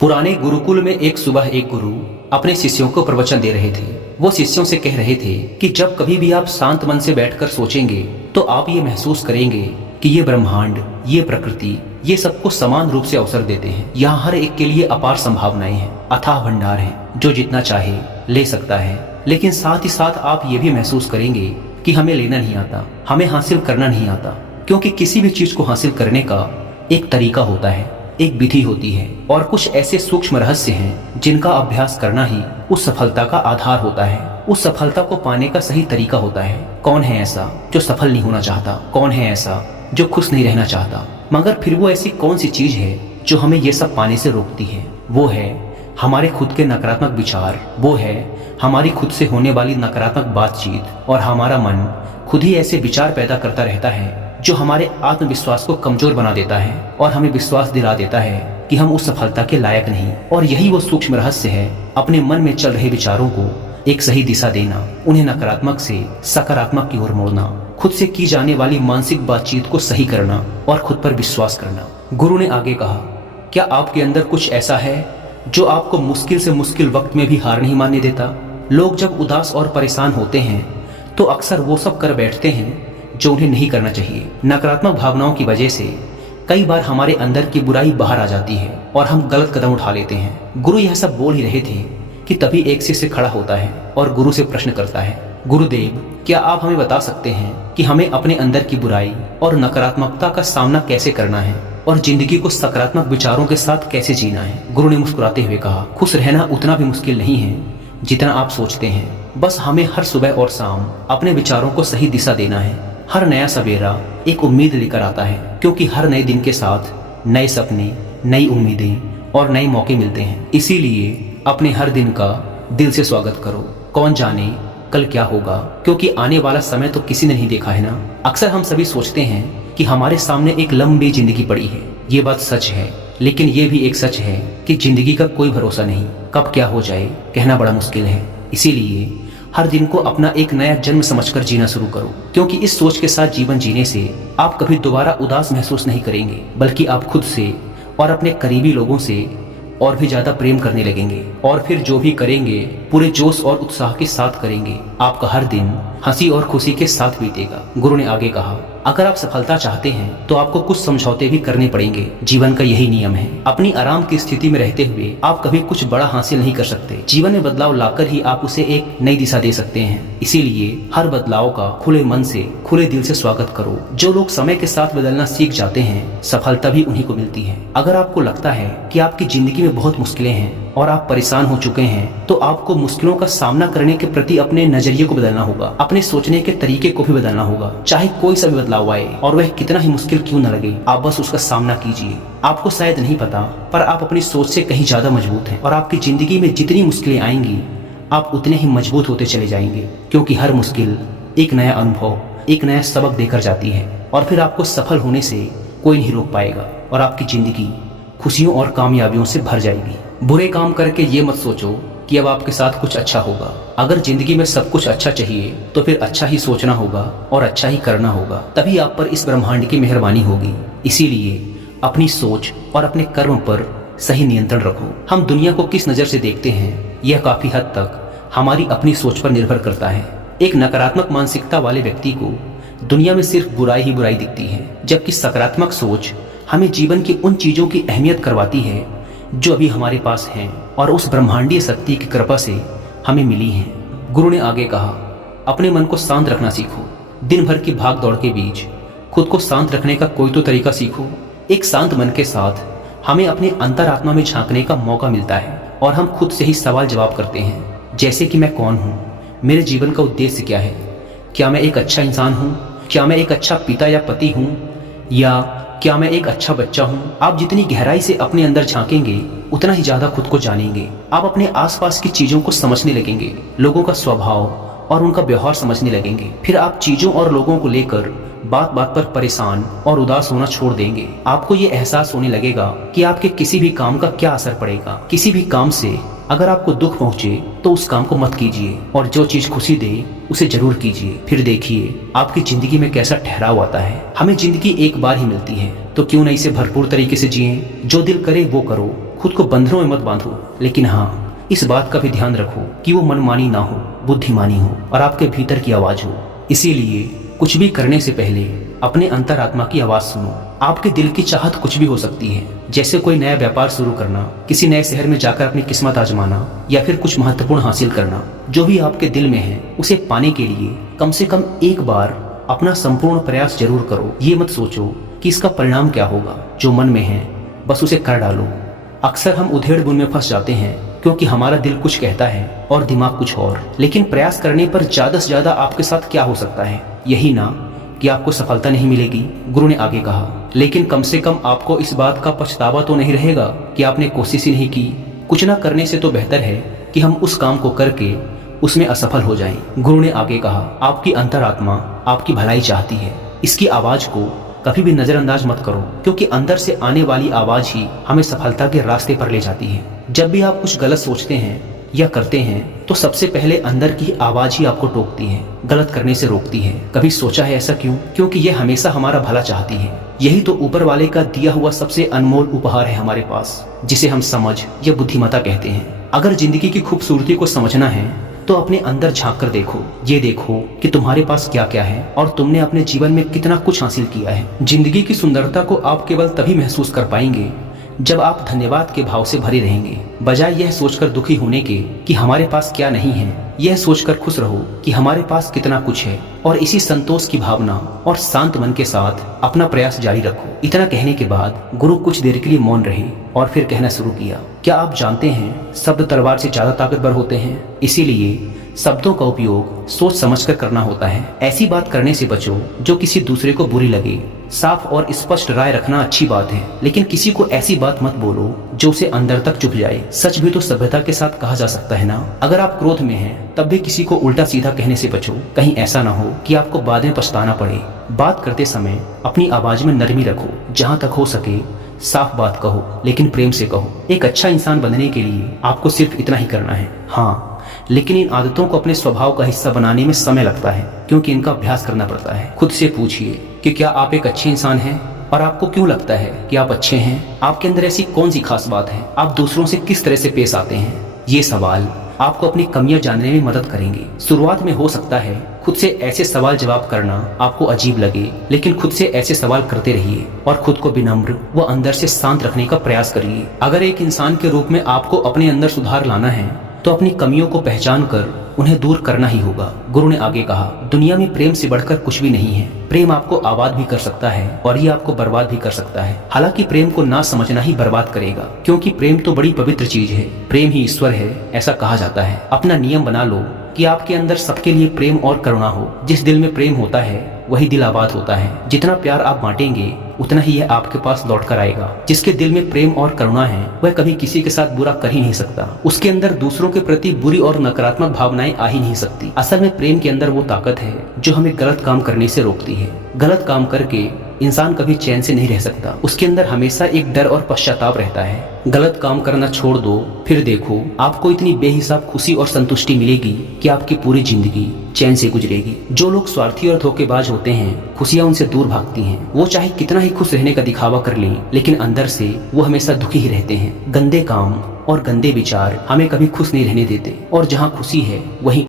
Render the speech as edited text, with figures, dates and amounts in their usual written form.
पुराने गुरुकुल में एक सुबह एक गुरु अपने शिष्यों को प्रवचन दे रहे थे। वो शिष्यों से कह रहे थे कि जब कभी भी आप शांत मन से बैठकर सोचेंगे तो आप ये महसूस करेंगे कि ये ब्रह्मांड, ये प्रकृति, ये सबको समान रूप से अवसर देते हैं। यहाँ हर एक के लिए अपार संभावनाएं हैं, अथाह भंडार है, जो जितना चाहे ले सकता है। लेकिन साथ ही साथ आप ये भी महसूस करेंगे कि हमें लेना नहीं आता, हमें हासिल करना नहीं आता, क्योंकि किसी भी चीज को हासिल करने का एक तरीका होता है, एक विधि होती है और कुछ ऐसे सूक्ष्म रहस्य हैं जिनका अभ्यास करना ही उस सफलता का आधार होता है। उस सफलता को पाने का सही तरीका होता है। कौन है ऐसा जो सफल नहीं होना चाहता? कौन है ऐसा जो खुश नहीं रहना चाहता? मगर फिर वो ऐसी कौन सी चीज है जो हमें ये सब पाने से रोकती है? वो है हमारे खुद के नकारात्मक विचार, वो है हमारी खुद से होने वाली नकारात्मक बातचीत। और हमारा मन खुद ही ऐसे विचार पैदा करता रहता है जो हमारे आत्मविश्वास को कमजोर बना देता है और हमें विश्वास दिला देता है कि हम उस सफलता के लायक नहीं। और यही वो सूक्ष्म रहस्य है, अपने मन में चल रहे विचारों को एक सही दिशा देना, उन्हें नकारात्मक से सकारात्मक की ओर मोड़ना, खुद से की जाने वाली मानसिक बातचीत को सही करना और खुद पर विश्वास करना। गुरु ने आगे कहा, क्या आपके अंदर कुछ ऐसा है जो आपको मुश्किल से मुश्किल वक्त में भी हार नहीं मानने देता? लोग जब उदास और परेशान होते हैं तो अक्सर वो सब कर बैठते हैं जो उन्हें नहीं करना चाहिए। नकारात्मक भावनाओं की वजह से कई बार हमारे अंदर की बुराई बाहर आ जाती है और हम गलत कदम उठा लेते हैं। गुरु यह सब बोल ही रहे थे कि तभी एक शिष्य खड़ा होता है और गुरु से प्रश्न करता है, गुरुदेव, क्या आप हमें बता सकते हैं कि हमें अपने अंदर की बुराई और नकारात्मकता का सामना कैसे करना है और जिंदगी को सकारात्मक विचारों के साथ कैसे जीना है? गुरु ने मुस्कुराते हुए कहा, खुश रहना उतना भी मुश्किल नहीं है जितना आप सोचते हैं। बस हमें हर सुबह और शाम अपने विचारों को सही दिशा देना है। हर नया सवेरा एक उम्मीद लेकर आता है, क्योंकि हर नए दिन के साथ नए सपने, नई उम्मीदें और नए मौके मिलते हैं। इसीलिए अपने हर दिन का दिल से स्वागत करो। कौन जाने कल क्या होगा, क्योंकि आने वाला समय तो किसी ने नहीं देखा है ना। अक्सर हम सभी सोचते हैं कि हमारे सामने एक लंबी जिंदगी पड़ी है। ये बात सच है, लेकिन ये भी एक सच है कि जिंदगी का कोई भरोसा नहीं, कब क्या हो जाए कहना बड़ा मुश्किल है। इसीलिए हर दिन को अपना एक नया जन्म समझकर जीना शुरू करो, क्योंकि इस सोच के साथ जीवन जीने से आप कभी दोबारा उदास महसूस नहीं करेंगे, बल्कि आप खुद से और अपने करीबी लोगों से और भी ज्यादा प्रेम करने लगेंगे। और फिर जो भी करेंगे पूरे जोश और उत्साह के साथ करेंगे। आपका हर दिन हंसी और खुशी के साथ बीतेगा। गुरु ने आगे कहा, अगर आप सफलता चाहते हैं तो आपको कुछ समझौते भी करने पड़ेंगे। जीवन का यही नियम है। अपनी आराम की स्थिति में रहते हुए आप कभी कुछ बड़ा हासिल नहीं कर सकते। जीवन में बदलाव लाकर ही आप उसे एक नई दिशा दे सकते हैं। इसीलिए हर बदलाव का खुले मन से, खुले दिल से स्वागत करो। जो लोग समय के साथ बदलना सीख जाते हैं, सफलता भी उन्हीं को मिलती है। अगर आपको लगता है कि आपकी जिंदगी में बहुत मुश्किलें हैं और आप परेशान हो चुके हैं, तो आपको मुश्किलों का सामना करने के प्रति अपने नजरिए को बदलना होगा, अपने सोचने के तरीके को भी बदलना होगा। चाहे कोई सा भी बदलाव आए और वह कितना ही मुश्किल क्यों न लगे, आप बस उसका सामना कीजिए। आपको शायद नहीं पता, पर आप अपनी सोच से कहीं ज्यादा मजबूत हैं और आपकी जिंदगी में जितनी मुश्किलें आएंगी आप उतने ही मजबूत होते चले जाएंगे, क्योंकि हर मुश्किल एक नया अनुभव, एक नया सबक देकर जाती है। और फिर आपको सफल होने से कोई नहीं रोक पाएगा और आपकी जिंदगी खुशियों और कामयाबियों से भर जाएगी। बुरे काम करके ये मत सोचो कि अब आपके साथ कुछ अच्छा होगा। अगर जिंदगी में सब कुछ अच्छा चाहिए तो फिर अच्छा ही सोचना होगा और अच्छा ही करना होगा, तभी आप पर इस ब्रह्मांड की मेहरबानी होगी। इसीलिए अपनी सोच और अपने कर्म पर सही नियंत्रण रखो। हम दुनिया को किस नज़र से देखते हैं, यह काफी हद तक हमारी अपनी सोच पर निर्भर करता है। एक नकारात्मक मानसिकता वाले व्यक्ति को दुनिया में सिर्फ बुराई ही बुराई दिखती है, जबकि सकारात्मक सोच हमें जीवन की उन चीजों की अहमियत करवाती है जो अभी हमारे पास हैं और उस ब्रह्मांडीय शक्ति की कृपा से हमें मिली हैं। गुरु ने आगे कहा, अपने मन को शांत रखना सीखो। दिन भर की भाग दौड़ के बीच खुद को शांत रखने का कोई तो तरीका सीखो। एक शांत मन के साथ हमें अपने अंतरात्मा में झांकने का मौका मिलता है और हम खुद से ही सवाल जवाब करते हैं, जैसे कि मैं कौन हूँ, मेरे जीवन का उद्देश्य क्या है, क्या मैं एक अच्छा इंसान हूँ, क्या मैं एक अच्छा पिता या पति हूँ, या क्या मैं एक अच्छा बच्चा हूँ। आप जितनी गहराई से अपने अंदर झांकेंगे उतना ही ज्यादा खुद को जानेंगे। आप अपने आसपास की चीजों को समझने लगेंगे, लोगों का स्वभाव और उनका व्यवहार समझने लगेंगे। फिर आप चीजों और लोगों को लेकर बात बात पर परेशान और उदास होना छोड़ देंगे। आपको ये एहसास होने लगेगा कि आपके किसी भी काम का क्या असर पड़ेगा। किसी भी काम से अगर आपको दुख पहुंचे तो उस काम को मत कीजिए और जो चीज खुशी दे उसे जरूर कीजिए। फिर देखिए आपकी जिंदगी में कैसा ठहराव आता है। हमें जिंदगी एक बार ही मिलती है, तो क्यों न इसे भरपूर तरीके से जिएं। जो दिल करे वो करो, खुद को बंधनों में मत बांधो, लेकिन हाँ, इस बात का भी ध्यान रखो कि वो मनमानी ना हो, बुद्धिमानी हो और आपके भीतर की आवाज हो। इसीलिए कुछ भी करने से पहले अपने अंतरात्मा की आवाज सुनो। आपके दिल की चाहत कुछ भी हो सकती है, जैसे कोई नया व्यापार शुरू करना, किसी नए शहर में जाकर अपनी किस्मत आजमाना या फिर कुछ महत्वपूर्ण हासिल करना। जो भी आपके दिल में है उसे पाने के लिए कम से कम एक बार अपना संपूर्ण प्रयास जरूर करो। ये मत सोचो कि इसका परिणाम क्या होगा। जो मन में है बस उसे कर डालो। अक्सर हम उधेड़ बुन में फंस जाते हैं क्योंकि हमारा दिल कुछ कहता है और दिमाग कुछ और। लेकिन प्रयास करने पर ज्यादा से ज्यादा आपके साथ क्या हो सकता है? यही ना कि आपको सफलता नहीं मिलेगी, गुरु ने आगे कहा। लेकिन कम से कम आपको इस बात का पछतावा तो नहीं रहेगा कि आपने कोशिश ही नहीं की। कुछ ना करने से तो बेहतर है कि हम उस काम को करके उसमें असफल हो जाएं। गुरु ने आगे कहा, आपकी अंतरात्मा आपकी भलाई चाहती है। इसकी आवाज को कभी भी नजरअंदाज मत करो, क्योंकि अंदर से आने वाली आवाज ही हमें सफलता के रास्ते पर ले जाती है। जब भी आप कुछ गलत सोचते हैं या करते हैं तो सबसे पहले अंदर की आवाज ही आपको टोकती है, गलत करने से रोकती है। कभी सोचा है ऐसा क्यों? क्योंकि यह हमेशा हमारा भला चाहती है। यही तो ऊपर वाले का दिया हुआ सबसे अनमोल उपहार है हमारे पास, जिसे हम समझ या बुद्धिमत्ता कहते हैं। अगर जिंदगी की खूबसूरती को समझना है तो अपने अंदर झांक कर देखो। ये देखो कि तुम्हारे पास क्या क्या है और तुमने अपने जीवन में कितना कुछ हासिल किया है। जिंदगी की सुंदरता को आप केवल तभी महसूस कर पाएंगे जब आप धन्यवाद के भाव से भरे रहेंगे, बजाय यह सोचकर दुखी होने के कि हमारे पास क्या नहीं है। यह सोचकर खुश रहो कि हमारे पास कितना कुछ है और इसी संतोष की भावना और शांत मन के साथ अपना प्रयास जारी रखो। इतना कहने के बाद गुरु कुछ देर के लिए मौन रहे और फिर कहना शुरू किया, क्या आप जानते हैं शब्द तलवार से ज्यादा ताकतवर होते हैं? इसीलिए शब्दों का उपयोग सोच समझकर करना होता है। ऐसी बात करने से बचो जो किसी दूसरे को बुरी लगे। साफ और स्पष्ट राय रखना अच्छी बात है, लेकिन किसी को ऐसी बात मत बोलो जो उसे अंदर तक चुभ जाए। सच भी तो सभ्यता के साथ कहा जा सकता है ना। अगर आप क्रोध में हैं तब भी किसी को उल्टा सीधा कहने से बचो, कहीं ऐसा ना हो कि आपको बाद में पछताना पड़े। बात करते समय अपनी आवाज में नरमी रखो, जहाँ तक हो सके साफ बात कहो, लेकिन प्रेम से कहो। एक अच्छा इंसान बनने के लिए आपको सिर्फ इतना ही करना है। हाँ, लेकिन इन आदतों को अपने स्वभाव का हिस्सा बनाने में समय लगता है, क्योंकि इनका अभ्यास करना पड़ता है। खुद से पूछिए कि क्या आप एक अच्छे इंसान हैं और आपको क्यों लगता है कि आप अच्छे हैं? आपके अंदर ऐसी कौन सी खास बात है? आप दूसरों से किस तरह से पेश आते हैं? ये सवाल आपको अपनी कमियां जानने में मदद करेंगे। शुरुआत में हो सकता है खुद से ऐसे सवाल जवाब करना आपको अजीब लगे, लेकिन खुद से ऐसे सवाल करते रहिए और खुद को विनम्र व अंदर से शांत रखने का प्रयास करिए। अगर एक इंसान के रूप में आपको अपने अंदर सुधार लाना है तो अपनी कमियों को पहचान कर उन्हें दूर करना ही होगा। गुरु ने आगे कहा, दुनिया में प्रेम से बढ़कर कुछ भी नहीं है। प्रेम आपको आबाद भी कर सकता है और ये आपको बर्बाद भी कर सकता है। हालांकि प्रेम को ना समझना ही बर्बाद करेगा, क्योंकि प्रेम तो बड़ी पवित्र चीज है। प्रेम ही ईश्वर है, ऐसा कहा जाता है। अपना नियम बना लो कि आपके अंदर सबके लिए प्रेम और करुणा हो। जिस दिल में प्रेम होता है वही दिल आबाद होता है। जितना प्यार आप बांटेंगे उतना ही यह आपके पास लौट कर आएगा। जिसके दिल में प्रेम और करुणा है वह कभी किसी के साथ बुरा कर ही नहीं सकता। उसके अंदर दूसरों के प्रति बुरी और नकारात्मक भावनाएं आ ही नहीं सकती। असल में प्रेम के अंदर वो ताकत है जो हमें गलत काम करने से रोकती है। गलत काम करके इंसान कभी चैन से नहीं रह सकता। उसके अंदर हमेशा एक डर और पश्चाताप रहता है। गलत काम करना छोड़ दो, फिर देखो आपको इतनी बेहिसाब खुशी और संतुष्टि मिलेगी कि आपकी पूरी जिंदगी चैन से गुजरेगी। जो लोग स्वार्थी और धोखेबाज होते हैं, खुशियां उनसे दूर भागती हैं। वो चाहे कितना ही खुश रहने का दिखावा कर लें, लेकिन अंदर से वो हमेशा दुखी ही रहते हैं। गंदे काम और गंदे विचार हमें कभी खुश नहीं रहने देते, और जहाँ खुशी है वहीं